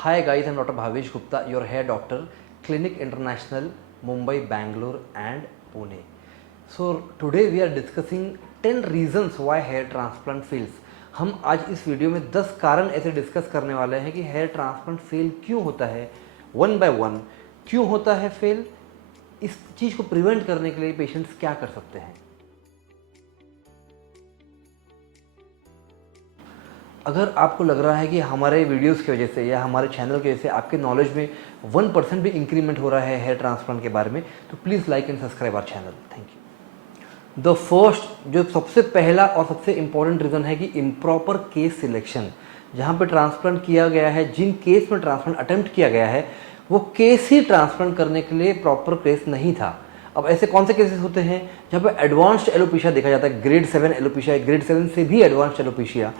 Hi guys, I'm Dr. Bhavesh Gupta, your hair doctor, Clinic International, Mumbai, Bangalore and Pune. So today we are discussing 10 reasons why hair transplant fails. हम आज इस video में 10 कारण ऐसे discuss करने वाले हैं कि हेयर ट्रांसप्लांट फेल क्यों होता है, वन बाय वन क्यों होता है फेल, इस चीज़ को प्रिवेंट करने के लिए पेशेंट्स क्या कर सकते हैं। अगर आपको लग रहा है कि हमारे वीडियोस की वजह से या हमारे चैनल की वजह से आपके नॉलेज में 1% भी इंक्रीमेंट हो रहा है हेयर ट्रांसप्लांट के बारे में, तो please like and subscribe our channel. Thank you. The first, जो सबसे पहला और सबसे इम्पॉर्टेंट रीज़न है कि इम्प्रॉपर केस सिलेक्शन। जहाँ पे ट्रांसप्लांट किया गया है, जिन केस में ट्रांसप्लांट अटेम्प्ट किया गया है, वो केस ही ट्रांसप्लांट करने के लिए प्रॉपर केस नहीं था। अब ऐसे कौन से केसेस होते हैं जहाँ पे एडवांस्ड एलोपेशिया देखा जाता है, ग्रेड 7 एलोपेशिया, ग्रेड 7 से भी एडवांस्ड एलोपेशिया।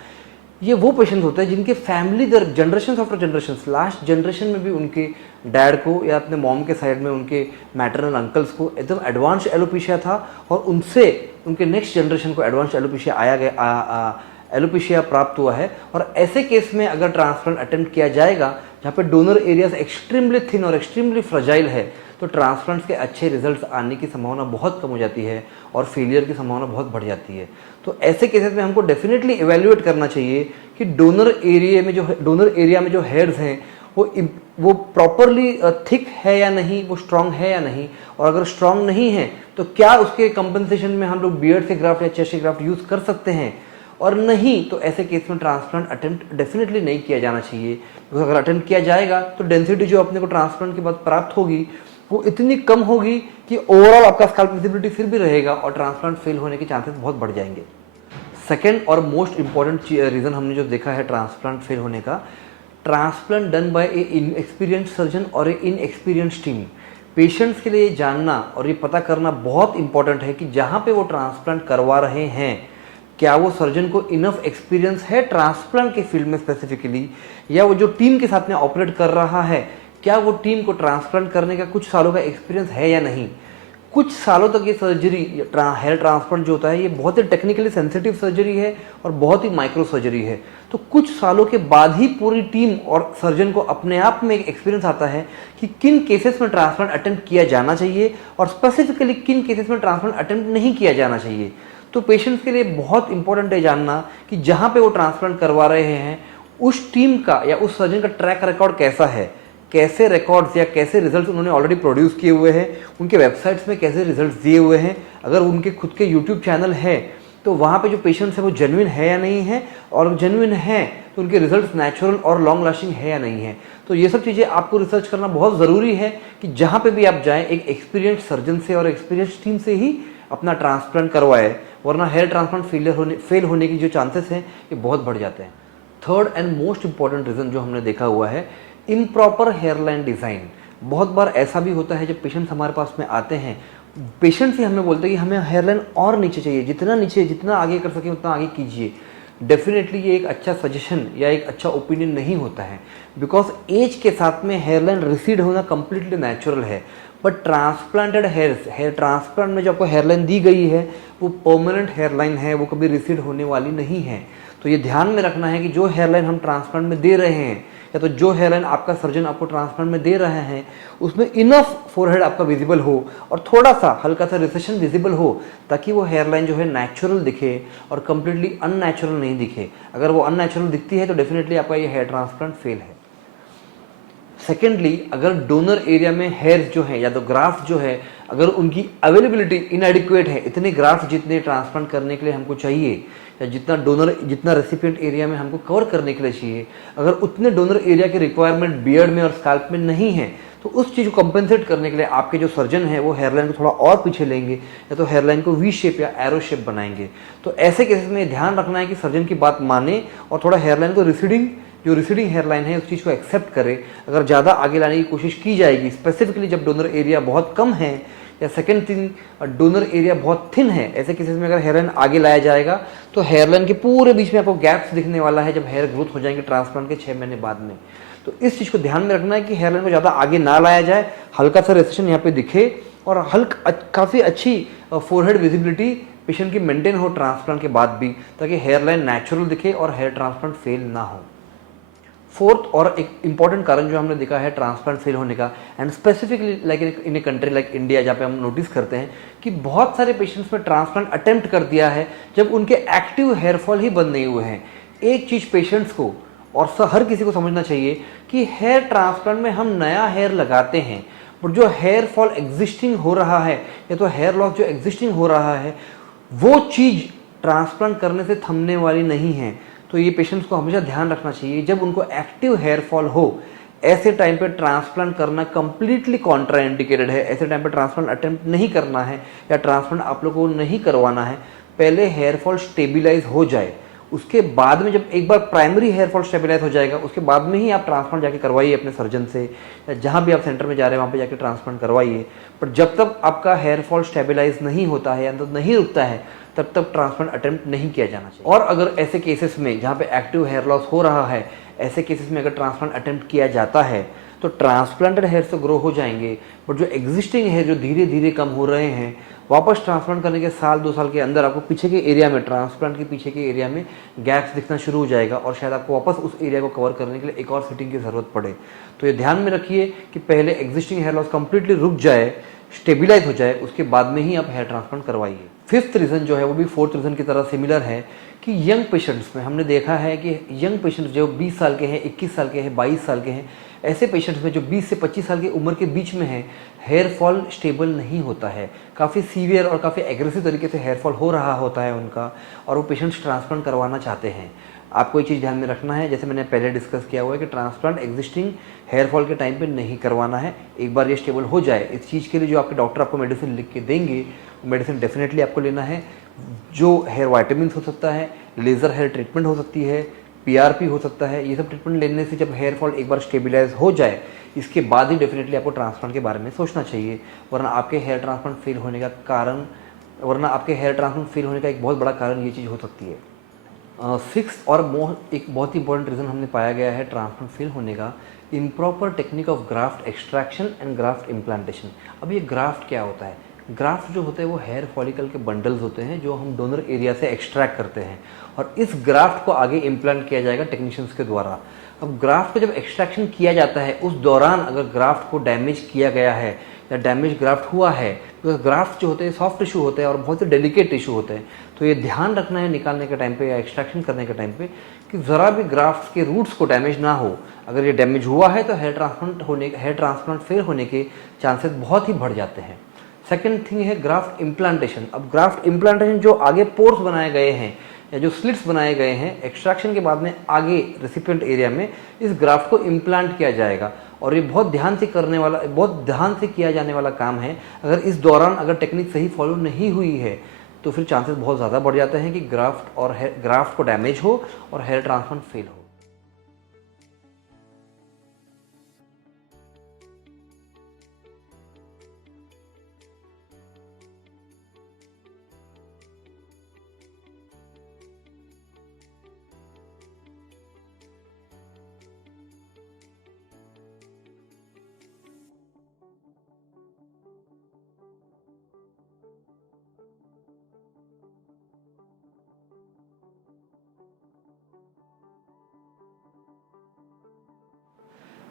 ये वो पेशेंट्स होते हैं जिनके फैमिली दर generation after generation, last generation में भी उनके डैड को या अपने मॉम के साइड में उनके मैटरनल अंकल्स को एकदम एडवांस एलोपेशिया था और उनसे उनके नेक्स्ट जनरेशन को एडवांस एलोपेशिया आया गया, एलोपेशिया प्राप्त हुआ है। और ऐसे केस में अगर ट्रांसप्लांट अटेम्प्ट किया जाएगा जहाँ पे डोनर एरियाज एक्सट्रीमली थिन और एक्सट्रीमली फ्रजाइल है, तो ट्रांसप्लांट्स के अच्छे रिजल्ट्स आने की संभावना बहुत कम हो जाती है और फेलियर की संभावना बहुत बढ़ जाती है। तो ऐसे केसेस में हमको डेफिनेटली इवैल्यूएट करना चाहिए कि डोनर एरिया में जो हेयर्स हैं वो प्रॉपरली थिक है या नहीं, वो स्ट्रांग है या नहीं, और अगर स्ट्रांग नहीं है तो क्या उसके कंपनसेशन में हम लोग बियर्ड से ग्राफ्ट या चेस्ट से ग्राफ्ट यूज़ कर सकते हैं, और नहीं तो ऐसे केस में ट्रांसप्लांट अटेम्प्ट डेफिनेटली नहीं किया जाना चाहिए। क्योंकि अगर अटेम्प्ट किया जाएगा तो डेंसिटी जो अपने को ट्रांसप्लांट के बाद प्राप्त होगी वो इतनी कम होगी कि ओवरऑल आपका स्कैल्प विजिबिलिटी फिर भी रहेगा और ट्रांसप्लांट फेल होने के चांसेस बहुत बढ़ जाएंगे। सेकेंड और मोस्ट इंपॉर्टेंट रीज़न हमने जो देखा है ट्रांसप्लांट फेल होने का, transplant done by A inexperience surgeon और ए इनएक्सपीरियंस टीम। पेशेंट्स के लिए जानना और ये पता करना बहुत इंपॉर्टेंट है कि जहाँ पे वो ट्रांसप्लांट करवा रहे हैं क्या वो सर्जन को इनफ एक्सपीरियंस है ट्रांसप्लांट के फील्ड में स्पेसिफिकली, या वो जो टीम के साथ में ऑपरेट कर रहा है क्या वो टीम को ट्रांसप्लांट करने का कुछ सालों का एक्सपीरियंस है या नहीं। कुछ सालों तक ये सर्जरी हेयर ट्रांसप्लांट जो होता है ये बहुत ही टेक्निकली सेंसिटिव सर्जरी है और बहुत ही माइक्रो सर्जरी है। तो कुछ सालों के बाद ही पूरी टीम और सर्जन को अपने आप में एक एक्सपीरियंस आता है कि किन केसेस में ट्रांसप्लांट अटेम्प्ट किया जाना चाहिए और स्पेसिफिकली किन केसेस में ट्रांसप्लांट अटेम्प्ट नहीं किया जाना चाहिए। तो पेशेंट्स के लिए बहुत इंपॉर्टेंट है जानना कि जहाँ पे वो ट्रांसप्लांट करवा रहे हैं उस टीम का या उस सर्जन का ट्रैक रिकॉर्ड कैसा है, कैसे रिकॉर्ड्स या कैसे रिजल्ट्स उन्होंने ऑलरेडी प्रोड्यूस किए हुए हैं, उनके वेबसाइट्स में कैसे रिजल्ट्स दिए हुए हैं, अगर उनके खुद के यूट्यूब चैनल है तो वहाँ पे जो पेशेंट्स है वो जेन्युइन है या नहीं है, और जेन्युइन है तो उनके रिजल्ट्स नेचुरल और लॉन्ग लास्टिंग है या नहीं है। तो ये सब चीज़ें आपको रिसर्च करना बहुत ज़रूरी है कि जहाँ पे भी आप जाएँ एक एक्सपीरियंस सर्जन से और एक्सपीरियंस टीम से ही अपना ट्रांसप्लांट करवाए, वरना हेयर ट्रांसप्लांट फेल होने की जो चांसेस हैं ये बहुत बढ़ जाते हैं। Third and most important reason जो हमने देखा हुआ है, इम्प्रॉपर हेयरलाइन डिज़ाइन। बहुत बार ऐसा भी होता है जब पेशेंट्स हमारे पास में आते हैं, पेशेंट्स ही हमें बोलते हैं कि हमें हेयरलाइन और नीचे चाहिए, जितना नीचे जितना आगे कर सकें उतना आगे कीजिए। डेफिनेटली ये एक अच्छा सजेशन या एक अच्छा ओपिनियन नहीं होता है, बिकॉज एज के साथ में हेयरलाइन रिसीड होना कम्प्लीटली नेचुरल है। बट ट्रांसप्लांटेड हेयर ट्रांसप्लांट में जो आपको हेयरलाइन दी गई है वो परमानेंट हेयरलाइन है, वो कभी रिसीड होने वाली नहीं है। तो ये ध्यान में रखना है कि जो हेयरलाइन हम ट्रांसप्लांट में दे रहे हैं या तो जो हेयरलाइन आपका सर्जन आपको ट्रांसप्लांट में दे रहे हैं उसमें इनफ फोरहेड आपका विजिबल हो और थोड़ा सा हल्का सा रिसेशन विजिबल हो, ताकि वो हेयरलाइन जो है नेचुरल दिखे और कम्प्लीटली अननेचुरल नहीं दिखे। अगर वो अननेचुरल दिखती है तो डेफिनेटली आपका ये हेयर ट्रांसप्लांट फेल है। सेकेंडली, अगर डोनर एरिया में हेयर्स जो है या तो ग्राफ्ट जो है अगर उनकी अवेलेबिलिटी इनएडिक्वेट है, इतने ग्राफ्ट जितने ट्रांसप्लांट करने के लिए हमको चाहिए या जितना रेसिपिएंट एरिया में हमको कवर करने के लिए चाहिए, अगर उतने डोनर एरिया की रिक्वायरमेंट बियर्ड में और स्कैल्प में नहीं है, तो उस चीज़ को कंपेंसेट करने के लिए आपके जो सर्जन है वो हेयरलाइन को थोड़ा और पीछे लेंगे या तो हेयरलाइन को वी शेप या एरो शेप बनाएंगे। तो ऐसे केसेस में ध्यान रखना है कि सर्जन की बात माने और थोड़ा हेयरलाइन को रिसीडिंग हेयरलाइन है उस चीज़ को एक्सेप्ट करे। अगर ज़्यादा आगे लाने की कोशिश की जाएगी, स्पेसिफिकली जब डोनर एरिया बहुत कम है या सेकेंड थिंग डोनर एरिया बहुत थिन है, ऐसे केसेस में अगर हेयरलाइन आगे लाया जाएगा तो हेयरलाइन के पूरे बीच में आपको गैप्स दिखने वाला है जब हेयर ग्रोथ हो जाएंगे ट्रांसप्लांट के 6 महीने बाद में। तो इस चीज़ को ध्यान में रखना है कि हेयरलाइन को ज़्यादा आगे ना लाया जाए, हल्का सा रेसेशन यहाँ पे दिखे और काफ़ी अच्छी फोरहेड विजिबिलिटी पेशेंट की मेंटेन हो ट्रांसप्लांट के बाद भी, ताकि हेयरलाइन नेचुरल दिखे और हेयर ट्रांसप्लांट फेल ना हो। फोर्थ और एक इंपॉर्टेंट कारण जो हमने देखा है ट्रांसप्लांट फेल होने का, and specifically like in a country like India, जहाँ पे हम नोटिस करते हैं कि बहुत सारे पेशेंट्स में ट्रांसप्लांट अटेम्प्ट कर दिया है जब उनके एक्टिव हेयर फॉल ही बंद नहीं हुए हैं। एक चीज़ पेशेंट्स को और हर किसी को समझना चाहिए कि हेयर ट्रांसप्लांट में हम नया हेयर लगाते हैं, पर जो हेयर फॉल एग्जिस्टिंग हो रहा है या तो हेयर लॉस जो एग्जिस्टिंग हो रहा है, वो चीज़ ट्रांसप्लांट करने से थमने वाली नहीं है। तो ये पेशेंट्स को हमेशा ध्यान रखना चाहिए, जब उनको एक्टिव हेयर फॉल हो, ऐसे टाइम पे ट्रांसप्लांट करना कंप्लीटली कॉन्ट्राइंडिकेटेड है। ऐसे टाइम पे ट्रांसप्लांट अटेम्प्ट नहीं करना है या ट्रांसप्लांट आप लोगों को नहीं करवाना है। पहले हेयर फॉल स्टेबिलाइज हो जाए, उसके बाद में जब एक बार प्राइमरी हेयर फॉल स्टेबिलाइज हो जाएगा, उसके बाद में ही आप ट्रांसप्लांट जाके करवाइए अपने सर्जन से, या जहाँ भी आप सेंटर में जा रहे हैं वहाँ पे जाके ट्रांसप्लांट करवाइए। पर जब तक आपका हेयर फॉल स्टेबिलाइज नहीं होता है या तो नहीं रुकता है, तब तक ट्रांसप्लांट अटेम्प्ट नहीं किया जाना चाहिए। और अगर ऐसे केसेस में जहाँ पे एक्टिव हेयर लॉस हो रहा है, ऐसे केसेस में अगर ट्रांसप्लांट अटेम्प्ट किया जाता है तो ट्रांसप्लांटेड हेयर तो ग्रो हो जाएंगे, बट जो एग्जिस्टिंग हेयर जो धीरे धीरे कम हो रहे हैं, वापस ट्रांसप्लांट करने के साल 2 साल के अंदर आपको पीछे के एरिया में, ट्रांसप्लांट के पीछे के एरिया में गैप्स दिखना शुरू हो जाएगा और शायद आपको वापस उस एरिया को कवर करने के लिए एक और फिटिंग की ज़रूरत पड़े। तो ये ध्यान में रखिए कि पहले एग्जिस्टिंग हेयर लॉस कंप्लीटली रुक जाए, स्टेबिलाइज हो जाए, उसके बाद में ही आप हेयर ट्रांसप्लांट करवाइए। फिफ्थ रीज़न जो है वो भी फोर्थ रीज़न की तरह सिमिलर है कि यंग पेशेंट्स में हमने देखा है कि यंग पेशेंट्स जो 20 साल के हैं, 21 साल के हैं, 22 साल के हैं, ऐसे पेशेंट्स में जो 20 से 25 साल की उम्र के बीच में है, हेयर फॉल स्टेबल नहीं होता है, काफ़ी सीवियर और काफ़ी एग्रेसिव तरीके से हेयर फॉल हो रहा होता है उनका, और वो पेशेंट्स ट्रांसप्लांट करवाना चाहते हैं। आपको ये चीज़ ध्यान में रखना है, जैसे मैंने पहले डिस्कस किया हुआ है कि ट्रांसप्लांट एग्जिस्टिंग हेयर फॉल के टाइम पे नहीं करवाना है। एक बार ये स्टेबल हो जाए, इस चीज़ के लिए जो आपके डॉक्टर आपको मेडिसिन लिख के देंगे, वो मेडिसिन डेफिनेटली आपको लेना है। जो हेयर वाइटामिन हो सकता है, लेज़र हेयर ट्रीटमेंट हो सकती है, पीआरपी हो सकता है, ये सब ट्रीटमेंट लेने से जब हेयर फॉल एक बार स्टेबिलाइज हो जाए, इसके बाद ही डेफिनेटली आपको ट्रांसप्लांट के बारे में सोचना चाहिए। वरना आपके हेयर ट्रांसप्लांट फेल होने का एक बहुत बड़ा कारण ये चीज़ हो सकती है। सिक्स और एक बहुत ही इंपॉर्टेंट रीज़न हमने पाया गया है ट्रांसप्लांट फेल होने का, improper technique of graft extraction and graft implantation. अब ये ग्राफ्ट क्या होता है? ग्राफ्ट जो होते हैं वो हेयर फॉलिकल के बंडल्स होते हैं जो हम डोनर एरिया से एक्सट्रैक्ट करते हैं, और इस ग्राफ्ट को आगे इम्प्लांट किया जाएगा टेक्नीशियंस के द्वारा। अब ग्राफ्ट को जब एक्सट्रैक्शन किया जाता है, उस दौरान अगर ग्राफ्ट को डैमेज किया गया है या डैमेज ग्राफ्ट हुआ है, तो ग्राफ्ट जो होते हैं सॉफ्ट टिश्यू होते हैं और बहुत ही डेलिकेट टिश्यू होते हैं, तो ये ध्यान रखना है निकालने के टाइम पे या एक्सट्रैक्शन करने के टाइम पे कि ज़रा भी ग्राफ्ट के रूट्स को डैमेज ना हो। अगर ये डैमेज हुआ है तो हेयर ट्रांसप्लांट फेल होने के चांसेस बहुत ही बढ़ जाते हैं। सेकेंड थिंग है ग्राफ्ट इम्प्लांटेशन। अब ग्राफ्ट इम्प्लांटेशन जो आगे पोर्स बनाए गए हैं या जो स्लिट्स बनाए गए हैं, एक्सट्रैक्शन के बाद में आगे रेसिपिएंट एरिया में इस ग्राफ्ट को इम्प्लांट किया जाएगा, और ये बहुत ध्यान से किया जाने वाला काम है। अगर इस दौरान अगर टेक्निक सही फॉलो नहीं हुई है तो फिर चांसेस बहुत ज़्यादा बढ़ जाते हैं कि ग्राफ्ट को डैमेज हो और हेयर ट्रांसप्लांट फेल हो।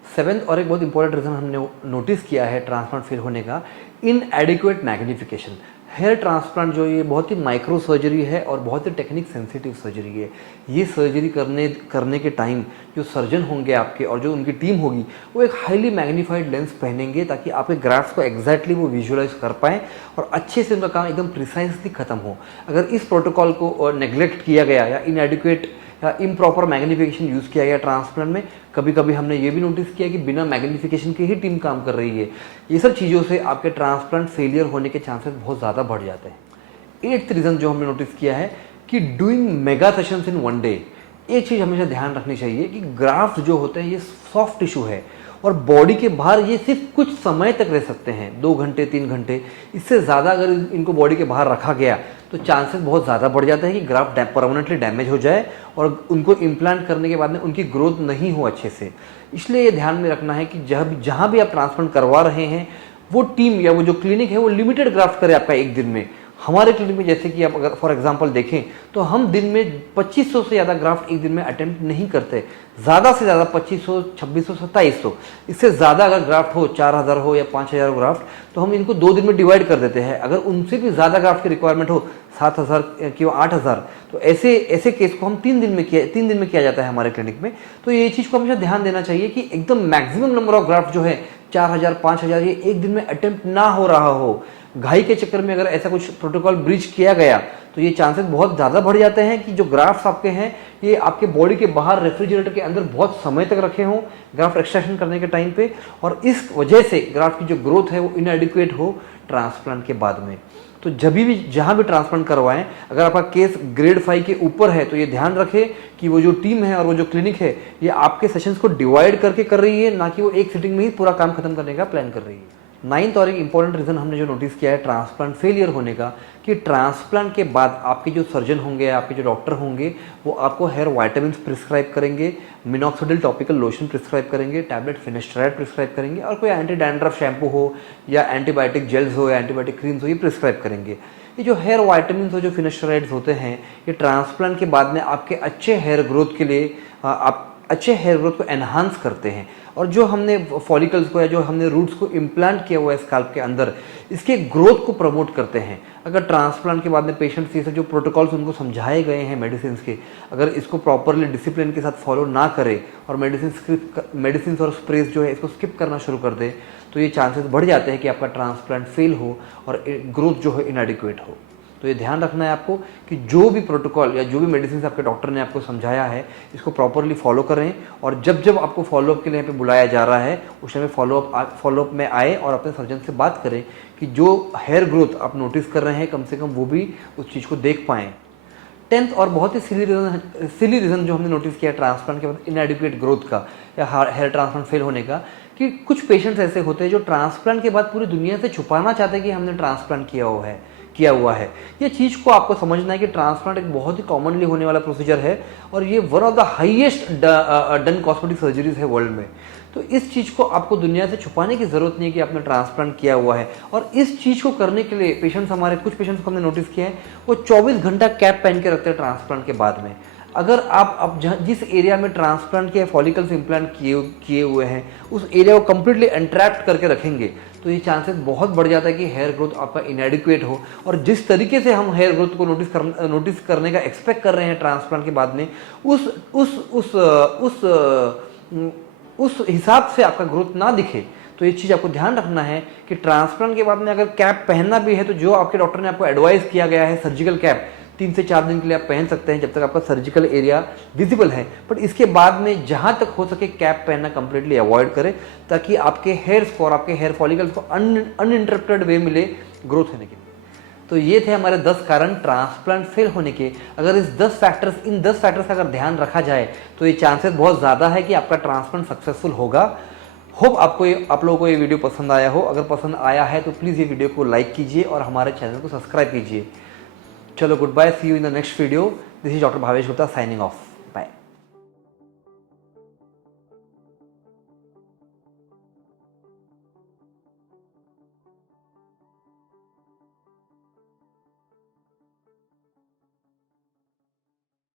सेवेंथ और एक बहुत इंपॉर्टेंट रीज़न हमने नोटिस किया है ट्रांसप्लांट फेल होने का, इनएडिक्वेट मैग्नीफिकेशन। हेयर ट्रांसप्लांट जो ये बहुत ही माइक्रो सर्जरी है और बहुत ही टेक्निक सेंसिटिव सर्जरी है। ये सर्जरी करने के टाइम जो सर्जन होंगे आपके और जो उनकी टीम होगी, वो एक हाईली मैग्नीफाइड लेंस पहनेंगे ताकि आपके ग्राफ्स को एग्जैक्टली वो विजुअलाइज कर पाएँ और अच्छे से उनका काम एकदम प्रिसाइजली ख़त्म हो। अगर इस प्रोटोकॉल को नेग्लेक्ट किया गया या इनएडिक्वेट या इम्प्रॉपर मैग्नीफिकेशन यूज़ किया गया ट्रांसप्लांट में, कभी कभी हमने ये भी नोटिस किया कि बिना मैग्नीफिकेशन की ही टीम काम कर रही है। ये सब चीज़ों से आपके ट्रांसप्लांट फेलियर होने के चांसेस बहुत ज़्यादा बढ़ जाते हैं। एट्थ रीज़न जो हमने नोटिस किया है कि doing mega sessions in one day. एक चीज़ हमेशा ध्यान रखनी चाहिए कि ग्राफ्ट जो होते हैं ये सॉफ्ट टिश्यू है और बॉडी के बाहर ये सिर्फ कुछ समय तक रह सकते हैं, 2 घंटे 3 घंटे। इससे ज़्यादा अगर इनको बॉडी के बाहर रखा गया तो चांसेस बहुत ज़्यादा बढ़ जाते हैं कि ग्राफ्ट परमानेंटली डैमेज हो जाए और उनको इम्प्लांट करने के बाद में उनकी ग्रोथ नहीं हो अच्छे से। इसलिए ये ध्यान में रखना है कि जहाँ भी आप ट्रांसप्लांट करवा रहे हैं, वो टीम या वो जो क्लिनिक है वो लिमिटेड ग्राफ्ट करे आपका एक दिन में, हमारे क्लिनिक में जैसे कि आप अगर फॉर एग्जांपल देखें तो हम दिन में 2500 से ज़्यादा ग्राफ्ट एक दिन में अटेम्प्ट नहीं करते। ज़्यादा से ज़्यादा 2500, 2600, 2700, इससे ज़्यादा अगर ग्राफ्ट हो, 4000 हो या 5000 ग्राफ्ट, तो हम इनको 2 दिन में डिवाइड कर देते हैं। अगर उनसे भी ज़्यादा ग्राफ्ट की रिक्वायरमेंट हो, 7000 कि 8000, तो ऐसे केस को हम 3 दिन में किया जाता है हमारे क्लिनिक में। तो ये चीज़ को हमेशा ध्यान देना चाहिए कि एकदम मैक्सिमम नंबर ऑफ ग्राफ्ट जो है 4000, 5000 ये एक दिन में अटेम्प्ट ना हो रहा हो। घाई के चक्कर में अगर ऐसा कुछ प्रोटोकॉल ब्रीच किया गया तो ये चांसेस बहुत ज़्यादा बढ़ जाते हैं कि जो ग्राफ्ट्स आपके हैं ये आपके बॉडी के बाहर रेफ्रिजरेटर के अंदर बहुत समय तक रखे हों ग्राफ्ट एक्सट्रैक्शन करने के टाइम पे, और इस वजह से ग्राफ्ट की जो ग्रोथ है वो इनएडिक्वेट हो ट्रांसप्लांट के बाद में। तो जब भी जहाँ भी ट्रांसप्लांट करवाएं, अगर आपका केस ग्रेड 5 के ऊपर है तो ये ध्यान रखें कि वो जो टीम है और वो जो क्लिनिक है ये आपके सेशंस को डिवाइड करके कर रही है, ना कि वो एक सिटिंग में ही पूरा काम खत्म करने का प्लान कर रही है। 9th और एक इंपॉर्टेंट रीज़न हमने जो नोटिस किया है ट्रांसप्लांट फेलियर होने का, कि ट्रांसप्लांट के बाद आपके जो सर्जन होंगे, आपके जो डॉक्टर होंगे, वो आपको हेयर वाइटामिन प्रिस्क्राइब करेंगे, मिनॉक्सिडिल टॉपिकल लोशन प्रिस्क्राइब करेंगे, टैबलेट फिनेस्ट्राइड प्रिस्क्राइब करेंगे, और कोई एंटी डैंड्रफ शैम्पू हो या एंटीबायोटिक जेल्स हो या एंटीबायोटिक क्रीम्स हो, ये प्रिस्क्राइब करेंगे। ये जो हेयर वाइटामिन और जो फिनेस्ट्राइड्स होते हैं ये ट्रांसप्लांट के बाद में आपके अच्छे हेयर ग्रोथ के लिए आप अच्छे हेयर ग्रोथ को एनहांस करते हैं, और जो हमने फॉलिकल्स को या जो हमने रूट्स को इम्प्लांट किया हुआ है स्कैल्प के अंदर, इसके ग्रोथ को प्रमोट करते हैं। अगर ट्रांसप्लांट के बाद में पेशेंट्स ये सब जो प्रोटोकॉल्स उनको समझाए गए हैं मेडिसिन के, अगर इसको प्रॉपरली डिसिप्लिन के साथ फॉलो ना करें और मेडिसिन और स्प्रेज जो है इसको स्किप करना शुरू कर दें, तो ये चांसेस बढ़ जाते हैं कि आपका ट्रांसप्लांट फेल हो और ग्रोथ जो है इनएडिक्वेट हो। तो ये ध्यान रखना है आपको कि जो भी प्रोटोकॉल या जो भी मेडिसिन आपके डॉक्टर ने आपको समझाया है इसको प्रॉपरली फॉलो करें, और जब जब आपको फॉलोअप के लिए यहाँ पे बुलाया जा रहा है उस समय फॉलोअप में आए और अपने सर्जन से बात करें कि जो हेयर ग्रोथ आप नोटिस कर रहे हैं कम से कम वो भी उस चीज़ को देख पाएँ। 10th और बहुत ही सिली रीज़न जो हमने नोटिस किया ट्रांसप्लांट के बाद इनएडिक्वेट ग्रोथ का या हेयर ट्रांसप्लांट फेल होने का, कि कुछ पेशेंट्स ऐसे होते हैं जो ट्रांसप्लांट के बाद पूरी दुनिया से छुपाना चाहते हैं कि हमने ट्रांसप्लांट किया हुआ है। ये चीज़ को आपको समझना है कि ट्रांसप्लांट एक बहुत ही कॉमनली होने वाला प्रोसीजर है और ये one of the highest done cosmetic surgeries है वर्ल्ड में। तो इस चीज़ को आपको दुनिया से छुपाने की ज़रूरत नहीं है कि आपने ट्रांसप्लांट किया हुआ है। और इस चीज़ को करने के लिए पेशेंट्स हमारे कुछ पेशेंट्स को हमने नोटिस किया है वो 24 घंटा कैप पहन के रखते हैं ट्रांसप्लांट के बाद में। अगर आप जिस एरिया में ट्रांसप्लांट के फॉलिकल्स इम्प्लांट किए हुए हैं उस एरिया को कम्प्लीटली एंट्रैप्ट करके रखेंगे तो ये चांसेस बहुत बढ़ जाता है कि हेयर ग्रोथ आपका इनएडिक्वेट हो। और जिस तरीके से हम हेयर ग्रोथ को नोटिस करने का एक्सपेक्ट कर रहे हैं ट्रांसप्लांट के बाद में उस हिसाब से आपका ग्रोथ ना दिखे, तो ये चीज़ आपको ध्यान रखना है कि ट्रांसप्लांट के बाद में अगर कैप पहनना भी है तो जो आपके डॉक्टर ने आपको एडवाइस किया गया है सर्जिकल कैप 3 से 4 दिन के लिए आप पहन सकते हैं जब तक आपका सर्जिकल एरिया विजिबल है। बट इसके बाद में जहाँ तक हो सके कैप पहनना कंप्लीटली अवॉइड करें ताकि आपके हेयर्स को और आपके हेयर फॉलिकल्स को अनइंटरप्टेड वे मिले ग्रोथ होने के लिए। तो ये थे हमारे 10 कारण ट्रांसप्लांट फेल होने के। अगर इन 10 फैक्टर्स का अगर ध्यान रखा जाए तो ये चांसेस बहुत ज़्यादा है कि आपका ट्रांसप्लांट सक्सेसफुल होगा। होप आप लोगों को ये वीडियो पसंद आया हो। अगर पसंद आया है तो प्लीज़ ये वीडियो को लाइक कीजिए और हमारे चैनल को सब्सक्राइब कीजिए। चलो good bye, see you in the next video. This is doctor Bhavesh Gupta signing of.